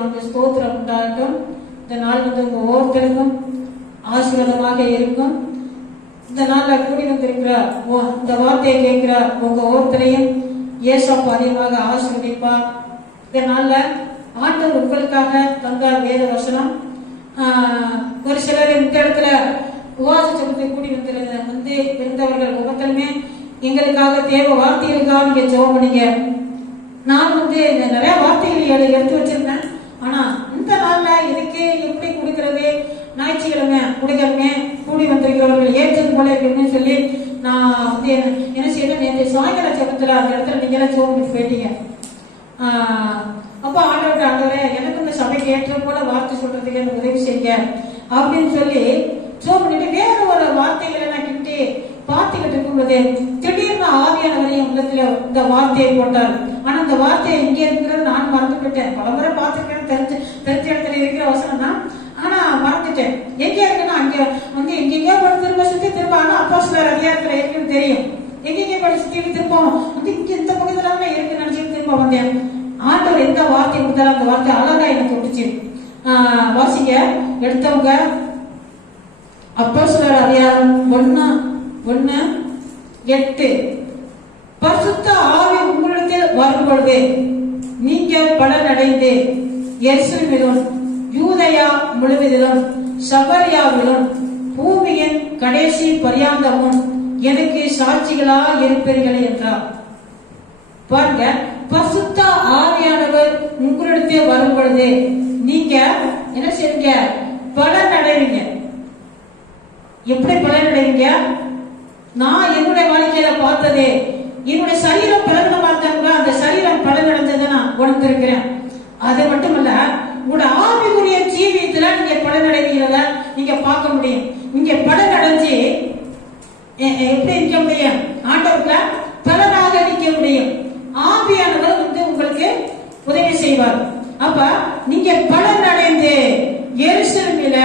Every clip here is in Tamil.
நாமக்கு ஸ்தோத்திரம் உண்டாகட்டும். இந்த நாள் உங்க ஒவ்வொருத்தருக்கும் ஆசீர்வாதமாக இருக்கும். இந்த நாள்ல கூடி வந்திருக்கிற இந்த வார்த்தையை கேட்கிற உங்க ஒவ்வொருத்தரையும் ஏசப்பா அதிகமாக ஆசீர்வதிப்பார். இந்த நாள்ல ஆண்டவர் உங்களுக்காக தந்தார் வேத வசனம். ஒரு சிலர் இந்த இடத்துல உபவாச ஜெபத்தை கூடி வந்து இருந்தவர்கள் ஒவ்வொருத்தருமே எங்களுக்காக தேவை வார்த்தைகளுக்காக நீங்க ஜெபம் பண்ணீங்க. நான் நிறைய வார்த்தைகள் எடுத்து வச்சிருந்தேன். ஆனா இந்த நாள்ல இதுக்கு எப்படி கொடுக்கறது, ஞாயிற்றுக்கிழமை கொடுக்கறமே கூடி வந்திருக்கிறவர்கள் ஏற்றது போல இருக்குன்னு சொல்லி நான் என்ன செய்யணும், நேற்று சாயங்கால ஜெபத்துல அந்த இடத்துல நீங்க எல்லாம் ஜெபம் பண்ணி போயிட்டீங்க. அப்ப ஆண்டவரே எனக்கு இந்த சபைக்கு ஏற்ற போல வார்த்தை சொல்றதுக்கு எனக்கு உதவி செய்யுங்க அப்படின்னு சொல்லி ஜெபம் பண்ணிட்டு வேற ஒரு வார்த்தைகளை நான் கிட்டே பார்த்துக்கிட்டு இருக்கும்போது திடீர்னு ஆவியானவரையும் உள்ளத்துல இந்த வார்த்தையை போட்டார். ஆனா இந்த வார்த்தையை இங்கே இருக்கிறது நான் மறந்து போயிட்டேன். பலமுறை பார்த்துருக்கேன், தெரிஞ்ச இடத்துல இருக்கிற வசனம் தான். ஆனா மறந்துட்டேன். எங்க இருக்குன்னா அங்க எங்கெங்கயோ படுத்து திரும்ப சுத்தி திரும்ப. ஆனா அப்போஸ்தலர் அதிகாரத்துல இருக்குன்னு தெரியும். எங்கெங்க படுத்து சுத்தி திருப்போம் இங்க இந்த பக்கத்துல இருக்குன்னு நினைச்சிட்டு திரும்ப வந்தேன். ஆண்டவர் எந்த வார்த்தை கொடுத்தாலும் அந்த வார்த்தை அழகா எனக்கு விட்டுச்சு. வாசிங்க எடுத்தவங்க அப்போஸ்தலர் அதிகாரம் 1:8. பரிசுத்த ஆவி உங்களிடத்தில் வரும்பொழுது நீங்கள் பலனடைந்து எருசலேமிலும் யூதேயா முழுவதிலும் சமரியாவிலும் பூமியின் கடைசி பரியந்தமும் எனக்கு சாட்சிகளா இருப்பீர்கள் என்றார். பாருங்க, பரிசுத்த ஆவியானவர் உங்களிடத்தில் வரும் பொழுது நீங்க என்ன செய்வீங்க? பலன் அடைவீங்க. எப்படி பலன் அடைவீங்க? நான் என்னுடைய வாழ்க்கையில பார்த்ததே, என்னுடைய சரீரம் பலன் பார்த்தாங்க, அந்த சரீரம் பலன் அடைஞ்சதை நான் உணர்ந்திருக்கிறேன். அது மட்டுமல்ல, உங்களோட ஆவிக்குரிய ஜீவியத்துல நீங்க பலன் அடைவீங்கள நீங்க பார்க்க முடியும். நீங்க பலன் அடைஞ்சு எப்படி நிற்க முடியும்? ஆண்டவர்ல பலனாக நிற்க முடியும். ஆவியானவர் உங்களுக்கு உதவி செய்வார். அப்ப நீங்க பலன் அடைந்து எருசலேமில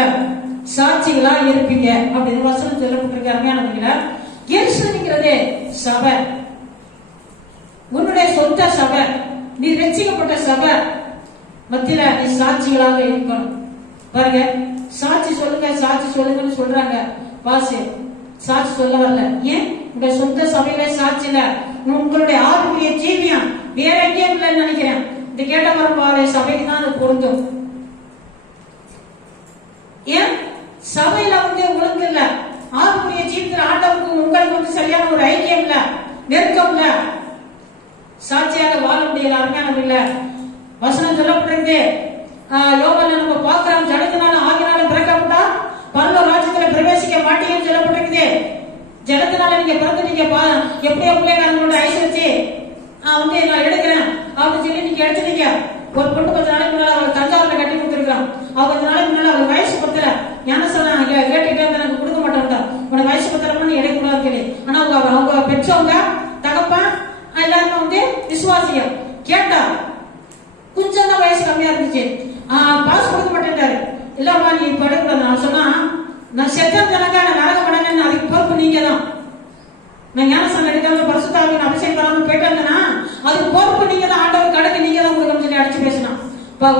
சாட்சிகளா இருப்பீங்க அப்படின்னு வசனம் சொல்லப்பட்டிருக்க. அருமையானவர்கள, எருசலேம்ங்கிறது சபை, உன்னுடைய சொந்த சபை, நீ ரட்சிக்கப்பட்ட சபை மத்தியில நீ சாட்சிகளாக இருக்கணும். பாருங்க, சாட்சி சொல்லுங்க சாட்சி சொல்லுங்கன்னு சொல்றாங்க. பாசு சாட்சி சொல்ல வரல. ஏன்? உங்களுடைய சொந்த சபையில சாட்சி இல்ல, உங்களுடைய ஆவிக்குரிய ஜீவியம் வேற எங்கேயும் இல்லைன்னு நினைக்கிறேன். இந்த கேட்ட மரபாவை சபைக்கு தான் அது பொருந்தும். ஏன்? சபையில ஒழுங்கு இல்ல, ஆவிக்குரிய ஜீவியத்தில் ஆண்டவருக்கு உங்களுக்கு சரியான ஒரு ஐக்கியம் இல்ல, நெருக்கம் இல்ல, சாட்சியாக வாழ முடியல. அருமையானவர்கள, வசனம் சொல்லப்பட்டிருக்கு. யோவான்ல நம்ம பார்க்கிறோம், ஜடத்தினால ஆவியினால பிறக்கப்பட்டா பரலோக ராஜ்யத்துல பிரவேசிக்க மாட்டீங்கன்னு சொல்லப்பட்டிருக்கு. ஜடத்தினால நீங்க பிறந்துட்டீங்க, எப்படியோ பிள்ளைங்க ஐஸ்வரிச்சு நான் எடுக்கிறேன் அப்படின்னு சொல்லி நீங்க எடுத்துட்டீங்க. ஒரு பொண்ணு கொஞ்ச நாளைக்கு முன்னால அவள் தஞ்சாவூர்ல கட்டி கொடுத்துருக்கான். அவ கொஞ்ச நாளைக்கு முன்னால அவள் வயசு பத்தல, ஞானஸ்தானம் கேட்டுக்கிட்டே எனக்கு கொடுக்க மாட்டேன், உனக்கு வயசு பத்தலன்னு எடுக்கக்கூடாதுன்னு சொல்லி. ஆனா அவங்க பெற்றவங்க தகப்பன் எல்லாருமே விசுவாசிய கேட்டா கொஞ்சம் தான் வயசு கம்மியா இருந்துச்சு. பாஸ் கொடுக்க மாட்டேன்டாரு. இல்லம்மா நீ படக்கூடாது. நான் சொன்னா நான் செத்தம் கணக்கா நான் நரகம் பண்ணேன்னு அதுக்கு பொறுப்பு நீங்க தான். நான் ஞானஸ்தானம் எடுக்காம பரிசுத்தாவின் அபிஷேகம் பண்ணாம போயிட்டு வந்தேன்னா அதுக்கு பொறுப்பு நீங்க தான். ஆண்டவர் கடக்கு நீங்க தான் உங்களுக்கு சொல்லி அடிச்சு பேசினான்.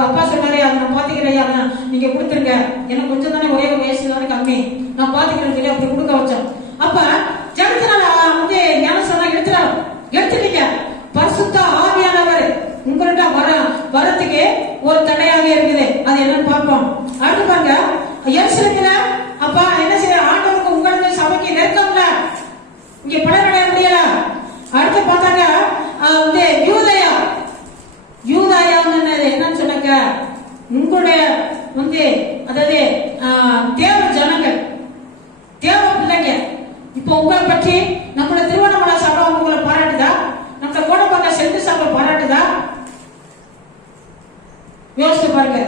அப்பா சொன்னாரு, அதை நான் பாத்துக்கிறேன், நீங்க கொடுத்துருங்க, எனக்கு கொஞ்சம் தானே ஒரே வயசு தானே கம்மி, நான் பாத்துக்கிறேன்னு சொல்லி அப்படி கொடுக்க வச்சோம். அப்ப ஜனத்தினால ஞானஸ்தானம் எடுத்துட்டீங்க. பரிசுத்த ஆவியானவர் உங்கள்கிட்ட வரத்துக்கு ஒரு தடையாக இருக்குது. அது என்னன்னு பார்ப்போம். அடுத்து பாருங்க, எருசலேமில அப்பா என்ன செய்ய? ஆண்டவருக்கு உங்களுக்கு சபைக்கு நெருக்கம்ல, இங்க பலன் அடைய முடியல. அடுத்து பார்த்தாங்க யூதேயா என்னன்னு சொன்னாங்க, உங்களுடைய அதாவது தேவ ஜனங்கள், தேவ பிள்ளைங்க. இப்ப உங்களை பற்றி நம்மளோட திருவண்ணாமலை சபை உங்களை பாராட்டுதா? நம்ம கோடப்பாக்க செந்து சபை பாராட்டுதா? யோசிச்சு பாருங்க.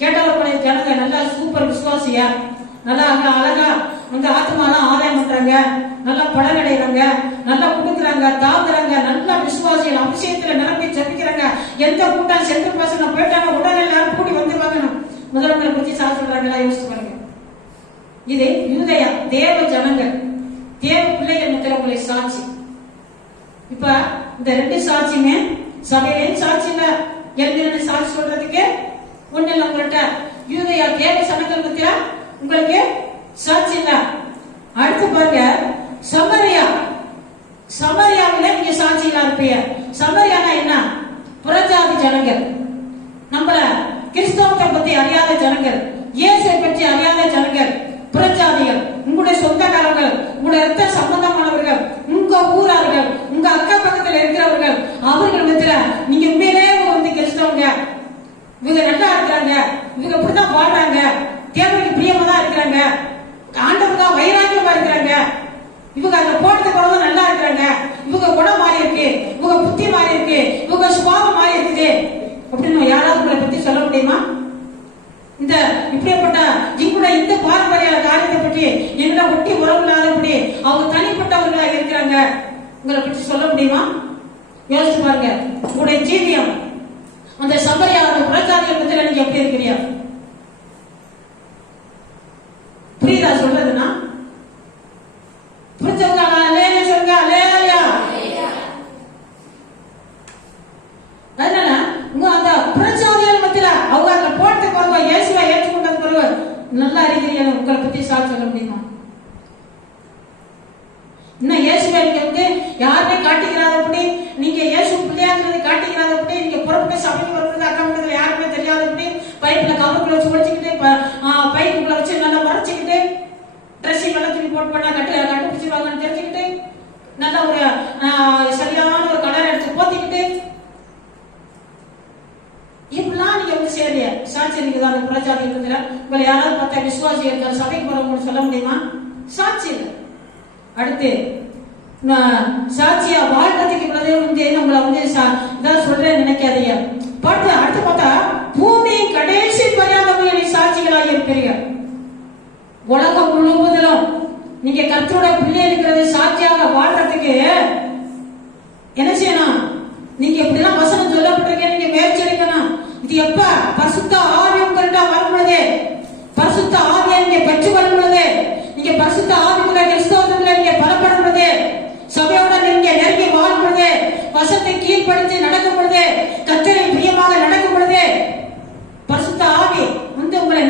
கேட்டவர்களுடைய ஜனங்க நல்லா சூப்பர் விசுவாசியா, நல்லா அழகா ஆத்மாலாம் ஆதாயம் பண்றாங்க, நல்லா பலன் அடைகிறாங்க, நல்லா கொடுக்குறாங்க, தாக்குறாங்க, நல்லா விசுவாசிகள் அபிஷேகத்துல நிரப்பி ஜபிக்கிறாங்க. எந்த கூட்டம் சென்று பசங்க போயிட்டாங்க உடனே எல்லாரும் கூடி வந்துருவாங்க. முதல்வங்களை பற்றி சார் சொல்றாங்களா? யோசிச்சு பாருங்க. இது யூதேயா தேவ ஜனங்கள், தேவ பிள்ளைகள் மத்தியில உங்களை சாட்சி. இப்ப இந்த ரெண்டு சாட்சியுமே சபையிலையும் சாட்சி இல்ல, எனக்கு சாட்சி சொல்றதுக்கு ஜனங்கள் மத்தியில உங்களுக்கு சாட்சி இல்ல. அடுத்து பாருங்க, சமரியா. சமரியாவில நீங்க சாட்சி இல்ல இருப்பீங்க. சமரியானா என்ன? புறஜாதி ஜனங்கள், நம்மள கிறிஸ்தவத்தை பத்தி அறியாத ஜனங்கள், இயேசுவை பற்றி அறியாத ஜனங்கள், புறஜாதிகள், உங்களுடைய சொந்தக்காரர்கள், உங்களுடைய ரத்த சம்பந்தமானவர்கள், உங்க ஊரார்கள், உங்க அக்கா பக்கத்துல இருக்கிறவர்கள், அவர்கள் மத்தியில நீங்க உண்மையிலே வந்து கிறிஸ்தவங்க, இவங்க நல்லா இருக்கிறாங்க, இவங்க இப்படிதான் வாழ்றாங்க, தேவனுக்கு பிரியமா தான் இருக்கிறாங்க, ஆண்டவருக்கா வைராக்கியமா இருக்கிறாங்க, இவங்க அந்த போனதுக்கு போனதும் நல்லா இருக்கிறாங்க, இவங்க குணம் மாறி இருக்கு, இவங்க புத்தி மாறி இருக்கு, இவங்க சுபாவம் மாறி இருக்குது அப்படின்னு யாராவது உங்களை பத்தி சொல்ல முடியுமா? இந்த இப்படிப்பட்ட இவங்களுடைய இந்த பாரம்பரிய காரியத்தை பற்றி எங்களை ஒட்டி உறவு இல்லாதபடி அவங்க தனிப்பட்டவர்களாக இருக்கிறாங்க, உங்களை பற்றி சொல்ல முடியுமா? யோசிச்சு பாருங்க. உங்களுடைய ஜீவியம் அந்த சபையா அந்த புறஜாதியை பத்தி நீங்க எப்படி இருக்கிறீங்க? புரியுதா சொல்றதுன்னா? புரிஞ்சவங்க அல்லேலூயா சொல்லுங்க. அல்லேலூயா. அதனால உங்க அந்த புறஜாதிகள் மத்தியில அவங்க அந்த போனதுக்கு பிறகு இயேசுவை ஏற்றுக்கொண்டது பிறகு நல்லா இருக்கிறீங்க, உங்களை பத்தி சாட்சி சொல்ல முடியுமா? இன்னும் இயேசுவை நீங்க வந்து யாருமே காட்டிக்கிறாதபடி, நீங்க இயேசு பிள்ளையாங்கிறது காட்டிக்கிறாதபடி, நீங்க புறப்பட்டு சபைக்கு வருவது அக்கா பக்கத்துல யாருமே தெரியாதபடி, பைப்ல கவருக்குள்ள வச்சு ஒழிச்சுக்கிட்டு, பைப்புக்குள்ள வச்சு நல்லா மறைச்சுக்கிட்டு, ட்ரெஸ்ஸிங் வெள்ள துணி போட்டு பண்ணா கண்டுபிடிச்சிருவாங்கன்னு தெரிஞ்சுக்கிட்டு, நல்ல ஒரு சரியான ஒரு கலர் எடுத்து போத்திக்கிட்டு, இப்படிலாம் நீங்க வந்து சேரிய சாட்சி இருக்குது. அந்த புறஜாதி இருக்கிற உங்களை யாராவது பார்த்தா விசுவாசி இருக்கிற சபைக்கு போறவங்க சொல்ல முடியுமா? சாட்சி இல்லை. அடுத்து சாட்சியா வாழ்றதுக்கு இவ்வளவு வந்து உங்களை வந்து இதான் சொல்றேன்னு நினைக்காதீங்க. அடுத்து பார்த்தா பூமியின் கடைசி பரியாதவங்க நீ சாட்சிகளாக இருப்பீர்கள். உலகம் முழுவதிலும் நீங்க கர்த்தரோட பிள்ளை இருக்கிறது சாட்சியாக வாழ்றதுக்கு என்ன செய்யணும்? நீங்க இப்படிலாம் வசனம் சொல்லப்பட்டிருக்க, நீங்க முயற்சி எடுக்கணும். இது எப்ப? பரிசுத்த ஆவி உங்கள்கிட்ட வரும் பொழுது, பரிசுத்த ஆவியை நீங்க பெற்று வரும் பொழுது, நீங்க பரிசுத்த ஆவிக்குள்ள கிறிஸ்தவத்துல நீங்க பலப்படும் பொழுது, சபையோட நீங்க நெருங்கி வாழும் பொழுது, வசத்தை கீழ்ப்படுத்தி நடக்கும் பொழுது, கர்த்தரின் பிரியமாக நடக்கும் பொழுது, பரிசுத்த ஆவி வந்து உங்களை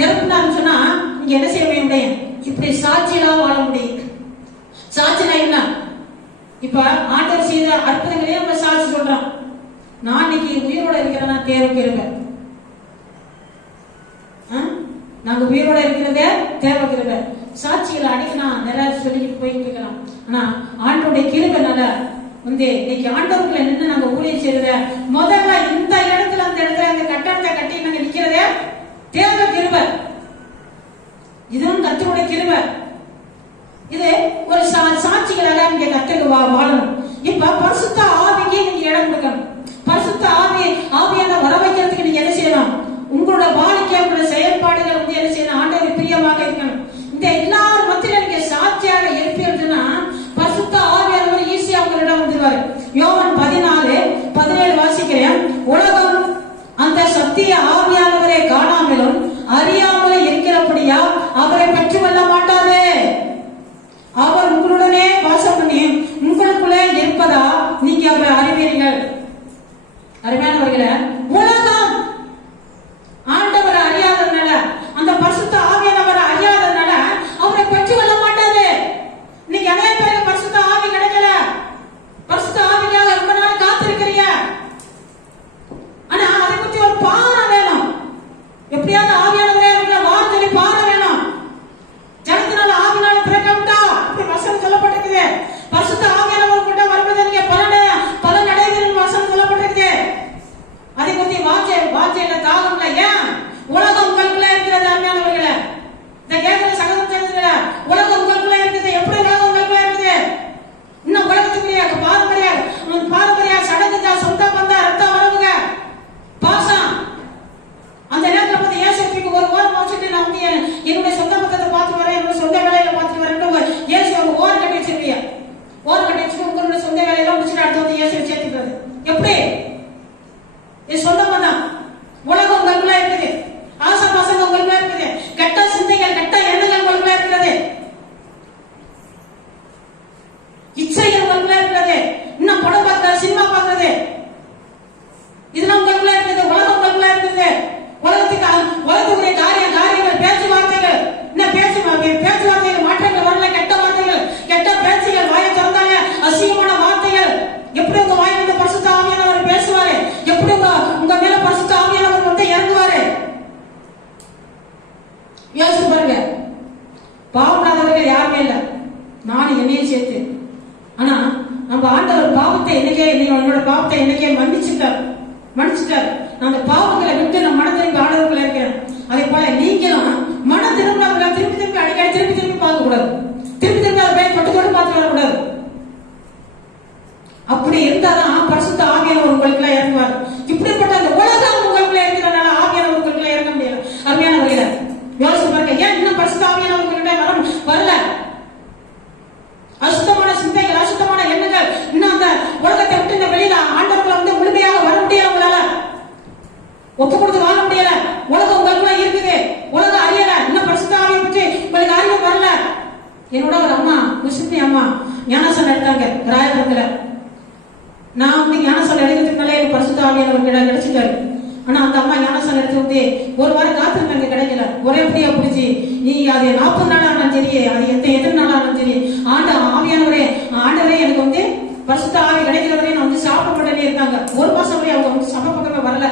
நிரப்புனான்னு சொன்னா நீங்க என்ன செய்ய முடியும்? இப்படி சாட்சியெல்லாம் வாழ முடியும். சாட்சினா என்ன? இப்ப ஆண்டவர் செய்த அற்புதங்களையே நம்ம சாட்சி சொல்றோம். நான் இன்னைக்கு உயிரோட இருக்கிறேன்னா தேவைக்கு இருப்பேன். நாங்க உயிரோட இருக்கிறதே தேவைக்கு இருப்பேன். சாட்சிகளை அடிக்கலாம், நிறைய சொல்லிட்டு போயிட்டு இருக்கலாம். ஆனா ஆண்டோடைய கிருபைனால வந்து இன்னைக்கு ஆண்டவர்களை நின்று நாங்க ஊழியம் செய்யறத, முதல்ல இந்த இடத்துல அந்த இடத்துல அந்த கட்டடத்தை கட்டி நாங்க நிக்கிறதே தேவை கிருபை. இதுவும் கர்த்தருடைய கிருபை. இது ஒரு சாட்சிகளாக நீங்க கர்த்தருக்கு வாழணும். இப்ப பரிசுத்த ஆவிக்கு நீங்க இடம் கொடுக்கணும். பரிசுத்த ஆவியான வர வைக்கிறதுக்கு நீங்க என்ன செய்யணும்? உங்களோட வாழ்க்கை, உங்களோட செயல்பாடுகள் வந்து என்ன செய்யணும்? ஆண்டவருக்கு பிரியமாக இருக்கணும். இந்த எல்லாரும் மத்தியில நீங்க சாட்சியாக இருப்பீங்கன்னா பரிசுத்த ஆவியானவர் ஈஸியா உங்களிடம் வந்துருவாரு. யோவான் 14:17 வாசிக்கிறேன். உலகம் அந்த சத்திய ஆவியானவரை காணாமலும் அறியாமலும் இருக்கிறபடியா அவரை பெற்று கொள்ள மாட்டாது. அவர் உங்களுடனே வாசம் பண்ணி உங்களுக்குள்ளே இருப்பதா நீங்க அவரை அறிவீர்கள். அருமையானவர்களே, உலகம் யோசிச்சு பாருங்க. பாவப்படாதவர்கள் யாருமே இல்லை, நானும் என்னையும் சேர்த்து. ஆனா நம்ம ஆண்டவர் பாவத்தை என்னோட பாவத்தை என்னைக்கே மன்னிச்சுட்டார். நான் அந்த பாவங்களை விட்டு நான் மன திரும்பி ஆண்டவர்கள் இருக்கிறேன். அதே போல நீங்களும் மன திரும்பினவர்களை திருப்பி அடிக்கடி திருப்பி பார்க்க கூடாது. திருப்பி அதை போய் தொட்டு பார்த்து வரக்கூடாது. அப்படி இருந்தாதான் பரிசுத்த ஆவியானவர் உங்களுக்குள்ள இறங்குவார். இப்படிப்பட்ட அந்த உலகம் உங்களுக்குள்ள இருக்கிறனால ஆவியானவர் உங்களுக்குள்ள இறங்க முடியல. அருமையானவர்களே, யோசிச்சு பாருங்க, ஏன் இன்னும் பரிசுத்த ஆவியானவர் உங்கள்கிட்ட வரல? அசுத்தமான சிந்தைகள், அசுத்தமான எண்ணங்கள் இன்னும் அந்த உலகத்தை விட்டு இந்த வெளியில ஆண்டவர்களை முழுமையாக வர முடியல. உங்களால ஒப்பு கொடுத்து வாழ முடியல. உலகம் உங்களுக்குள்ள இருக்குது, உலகம் அறியல. இன்னும் பரிசுத்த ஆவியை பற்றி உங்களுக்கு அறிவு வரல. என்னோட ஒரு அம்மா, முஸ்லிம் அம்மா, ஞானசனம் எடுத்தாங்க ராயபுரத்துல. நான் ஞானசனம் எடுக்கிறதுக்குனால எனக்கு பரிசுத்த ஆவியானவர் கிடைச்சிட்டாரு. ஆனா அந்த அம்மா ஞானசனம் எடுத்து ஒரு வாரம் காத்திருந்தாங்க, கிடைக்கல. ஒரே படியா பிடிச்சி, நீ அது 40 நாள் ஆனாலும் சரி, அது எத்தனை நாள் ஆனாலும் சரி, ஆண்டவரே எனக்கு பரிசுத்த ஆவி கிடைக்கிற வரையும் நான் சாப்பிட இருந்தாங்க. ஒரு மாசம் வரை அவங்க சபை பக்கமே வரல.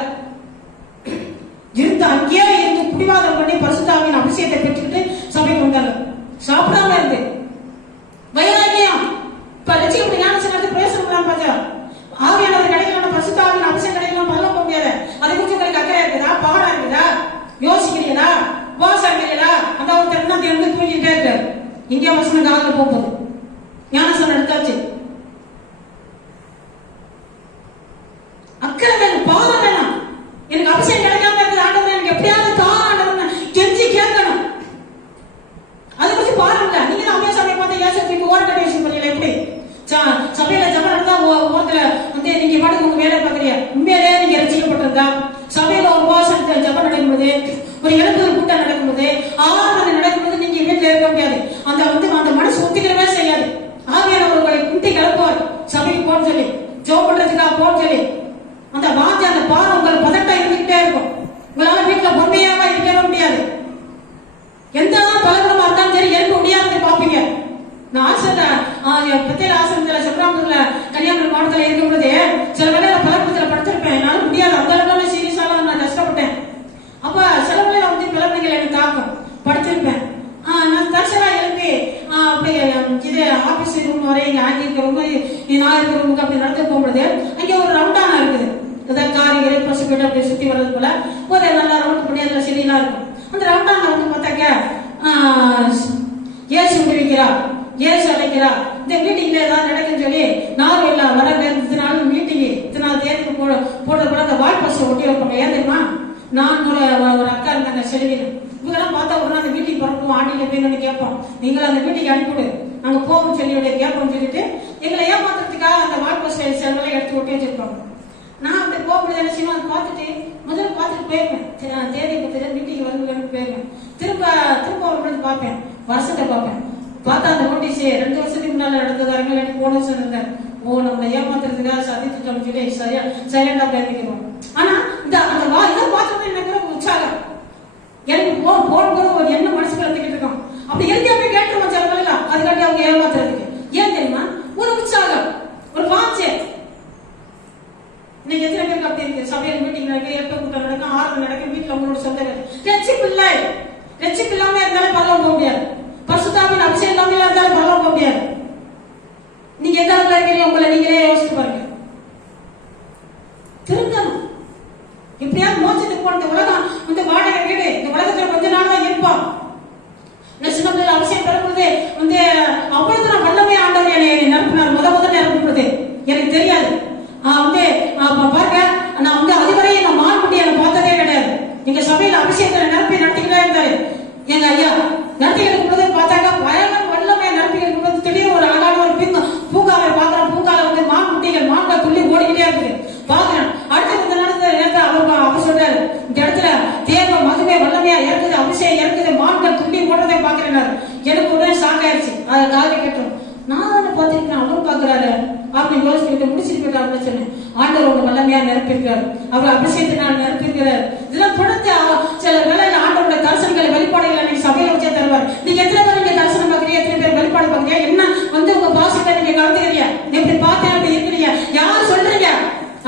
இருந்து அங்கேயே இருந்து பிடிவாதம் பண்ணி பரிசுத்த ஆவியின் அபிஷேகத்தை பெற்றுக்கிட்டு சபைக்கு வந்தாங்க. சாப்பிடாம இருந்து வைராக்கியம். இப்ப ரசிக்கப்பட்ட ஞானசனம் எடுத்து பேசணும் பார்த்தா ஆவியானவர் கிடைக்கணும், பரிசுத்த ஆவியின் அபிஷேகம் கிடைக்கணும், பரவாயில்ல போக முடியாது. அதை குறித்து உங்களுக்கு அக்கறை இருக்குதா? பாடம் இருக்குதா? யோசிக்கிறீங்களா? உபவாசம் இருக்கிறீங்களா? அந்த ஒருத்தர் தான் தூங்கிட்டே இருக்காரு. இந்தியா வசனம் காதல போகுது. ஞானசனம் எடுத்தாச்சு. அக்கறை வேணும், பாடம் வேணும். எனக்கு அபிஷேகம் கிடைக்காம இருக்குது, ஆண்டவரே எனக்கு எப்படியாவது ஆண்டவன் கெஞ்சி கேட்கணும். அதை பற்றி பாடம் இல்ல. நீங்க தான் அபியாசம் பார்த்து ஏசத்துக்கு ஓர கட்டி விஷயம் பண்ணல. எப்படி சபையில ஜபம் நடந்தா ஓரத்துல நீங்க பாட்டுக்கு உங்க வேலை பாக்குறீங்க. உண்மையிலேயே நீங்க ரசிக்கப்பட்டிருந்தா சபையில ஒரு உபவாசம் ஜபம் நடக்கும்போது, ஒரு எழுப்புதல் கூட்டம் நடக்கும்போது, ஆராதனை நடக்கும்போது நீங்க வீட்டுல இருக்க முடியாது. அந்த மனசு ஒத்துக்கிறவே செய்யாது. ஆவியானவர் உங்களை குட்டி கிளப்புவார், சபைக்கு போன்னு சொல்லி, ஜோம் பண்றதுக்காக போன்னு சொல்லி. அந்த வாஞ்சை, அந்த பாரம் உங்கள் பதட்டம் இருந்துகிட்டே இருக்கும். உங்களால வீட்டுல பொறுமையாக இருக்கவே முடியாது. எந்த பலகரமா இருந்தாலும் சரி எழுப்ப முடியாது பாப்பீங்க. நான் பத்தியில ஆசிரமத்துல செப்ராமத்துல கன்னியாகுமரி மாவட்டத்துல இருக்கும்போது சில வேலையில பலகரத்துல படுத்திருப்பேன். என்னால முடியாது, அந்த அளவுக்கு சீரியஸால நான் கஷ்டப்பட்டேன். அப்ப சில வேலையில பிளவுகள் எனக்கு தாக்கும். படுத்திருப்பேன். நான் தர்சனா எழுப்பி இது ஆபீஸ் ரூம் வரை இங்க ஆகி இருக்க ரூம், நான் இருக்க ரூமுக்கு அப்படி நடந்து போகும்போது அங்க ஒரு ரவுண்டானா இருக்குது. அதாவது காரிகரை பசு போயிட்டு அப்படி சுத்தி வர்றது போல ஒரு நல்லா ரவுண்ட் பண்ணி அதுல செடியெல்லாம் இருக்கும். அந்த ரவுண்டானா பார்த்தாக்க ஏசு விடுவிக்கிறா, ஏசு அழைக்கிறா. இந்த மீட்டிங்ல ஏதாவது நடக்குன்னு சொல்லி நாலு இல்ல வர நாள் மீட்டிங் இத்தனை தேர்வு போடுறது கூட அந்த வால் பஸ் ஒட்டி வைப்பாங்க. ஏன் தெரியுமா? நான் ஒரு அக்கா இருந்தாங்க செல்வின்னு. இவங்கெல்லாம் பார்த்தா உடனே அந்த மீட்டிங் பரப்புவோம், ஆண்டியில போய் கேட்போம், நீங்களும் அந்த மீட்டிங் அனுப்பிவிடு, நாங்க போவோம் சொல்லி கேட்போம் சொல்லிட்டு எங்களை ஏமாத்துறதுக்காக அந்த வால் பஸ் செலவெல்லாம் எடுத்து ஒட்டி வச்சிருப்பாங்க. நான் அப்படி போக முடியாது விஷயமா அதை பார்த்துட்டு முதல்ல பார்த்துட்டு போயிருப்பேன். தேதி பத்திரிக்கை மீட்டிங் வருதுன்னு போயிருவேன். திரும்ப ஒரு பொழுது பார்ப்பேன், வருஷத்தை பார்ப்பேன். பார்த்தா அந்த நோட்டீஸ் 2 வருஷத்துக்கு முன்னால நடந்ததாரங்க போன வருஷம் இருந்தார். ஓ, நம்ம ஏமாத்துறதுக்காக சதித்துட்டோம் சொல்லி சைலண்டா பேசிக்கிறோம். ஆனா அந்த இதை பார்த்தோம்னா எனக்கு உற்சாகம். எனக்கு போகும்போது ஒரு எண்ணம் மனசுக்குள்ள வந்துகிட்டு இருக்கோம். அப்படி எங்கேயுமே கேட்டுருவோம் சில பேர். அதுக்காண்டி அவங்க ஏமாத்துறதுக்கு ஏன் தெரியுமா? ஒரு உற்சாகம், ஒரு வாஞ்சை. இன்னைக்கு எத்தனை பேருக்கு அப்படி இருக்கு? சபையில் மீட்டிங் நடக்குது, எப்ப கூட்டம் நடக்கும், ஆர்வம் நடக்கும், வீட்டுல உங்களோட சொந்த ரட்சிப்பு இல்லாம இருந்தாலும் பரவாயில்ல போக முடியாது. பரிசுத்தாவின் அபிஷேகம் இல்லாம இருந்தாலும் பரவாயில்ல போக முடியாது. நீங்க எந்த அளவுல இருக்கீங்க உங்களை நீங்களே யோசிச்சு பாருங்க. திருத்தணும். எப்படியாவது மோட்சத்துக்கு போன உலகம் வாடகை வீடு, இந்த உலகத்துல கொஞ்ச நாள் தான் இருப்போம். சின்ன பிள்ளைல அவசியம் பிறகுறது அவ்வளவு தூரம் வல்லமே ஆண்டவர் என்னை நிரப்பினார். முதல் நிரப்புறது எனக்கு தெரியாது. பாருங்க, நான் அதுவரை நான் மான்குட்டி என்னை பார்த்ததே கிடையாது. எங்க சபையில அபிஷேகத்தை நிரப்பி நடத்திக்கிட்டே இருந்தாரு எங்க ஐயா. நடத்திக்கிட்டு இருக்கும்போது பார்த்தாக்கா பயங்கர வல்லமே நடத்திக்கிட்டு இருக்கும்போது திடீர்னு ஒரு அழகான ஒரு பூங்காவை பாக்குறேன். பூங்கால மான்குட்டிகள் மான்கள் துள்ளி ஓடிக்கிட்டே இருக்குது பாக்குறேன். அடுத்த கொஞ்ச நேரத்துல அவர் சொல்றாரு, இந்த இடத்துல தேவ மகிமை வல்லமையா இருக்குது, அபிஷேகம் இருக்குது, மான்கள் துள்ளி ஓடுறதை பாக்குறேன். எனக்கு உடனே ஷாக் ஆயிடுச்சு. அதை காலையில கேட்டோம், நான் தானே பார்த்திருக்கேன், அவரும் பாக்குறாரு அப்படின்னு யோசிச்சுட்டு முடிச்சுட்டு போயிட்டாருன்னு சொன்னேன். ஆண்டவர் உங்க வல்லமையா நிரப்பிருக்கிறார், அவர் அபிஷேகத்தினால் நிரப்பிருக்கிறார். இதெல்லாம் தொடர்ந்து சில வேளையில ஆண்டவருடைய தரிசனங்களை வெளிப்பாடுகளை நீங்க சபையில வச்சே தருவார். நீங்க எத்தனை பேர் நீங்க தரிசனம் பாக்குறீங்க, எத்தனை பேர் வெளிப்பாடு பாக்குறீங்க, என்ன உங்க பாசத்தை நீங்க கலந்துக்கிறீங்க, எப்படி பார்த்தேன் அப்படி இருக்கிறீங்க, யார் சொல்றீங்க?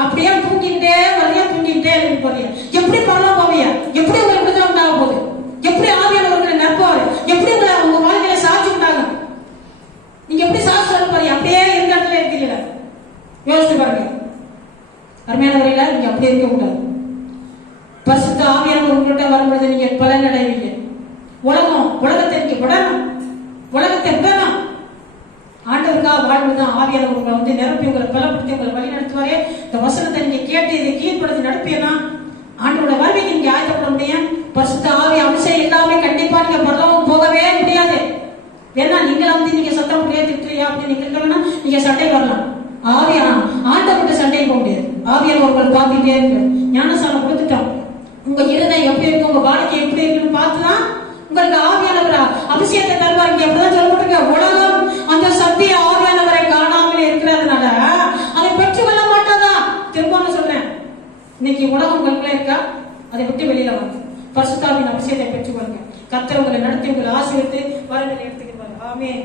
அப்படியே தூங்கிட்டே வரையா, தூங்கிட்டே போறீங்க. எப்படி பரவாயில்ல போவீங்க? எப்படி உங்களுக்கு விடுதலை உண்டாக போகுது? எப்படி ஆவியானவர்களை உங்கள்கிட்ட வரும்பொழுது நீங்க பலன் அடைவீங்க. உலகத்தை விடணும், உலகத்தை விடணும். ஆண்டவருக்காக வாழ்வுதான் ஆவியானவர் உங்களை நிரப்பி உங்களை பலப்படுத்தி உங்களை வழி நடத்துவாரே. இந்த வசனத்தை நீங்க கேட்டு இதை கீழ்படுத்தி நடப்பியனா ஆண்டவரோட வருகைக்கு நீங்க ஆயத்தப்பட முடியும். பரிசுத்த ஆவி அபிஷேகம் எல்லாமே கண்டிப்பா நீங்க பரலோகம் போகவே முடியாது. ஏன்னா நீங்க நீங்க சத்தம் முடியாது திட்டுறியா அப்படின்னு நீங்க இருக்கணும்னா நீங்க சண்டை வரலாம். ஆண்டவர்கிட்ட சண்டை போக முடியாது. ஆவியானவர்கள் பார்த்துட்டே இருக்கு. ஞானசானம் கொடுத்துட்டோம். உங்க இருதயம் எப்படி இருக்கு, உங்க வாழ்க்கை எப்படி இருக்குன்னு பார்த்துதான் உங்களுக்கு ஆவியானவரா அபிஷேகத்தை தருவார். இங்க எப்படிதான் சொல்லப்படுங்க, உலகம் அந்த சத்திய ஆவியானவரை காணாமல் இருக்கிறதுனால அதை பெற்றுக்கொள்ள மாட்டாதான். திரும்ப சொல்றேன், இன்னைக்கு உலகம் உங்களுக்குள்ள இருக்கா, அதை விட்டு வெளியில வாங்க. பரிசுத்த ஆவியின் அபிஷேகத்தை பெற்றுக்கொள்ளுங்க. கர்த்தர் உங்களை நடத்தி உங்களை ஆசீர்வதித்து வரங்களை எடுத்துக்கிறார். ஆமென்.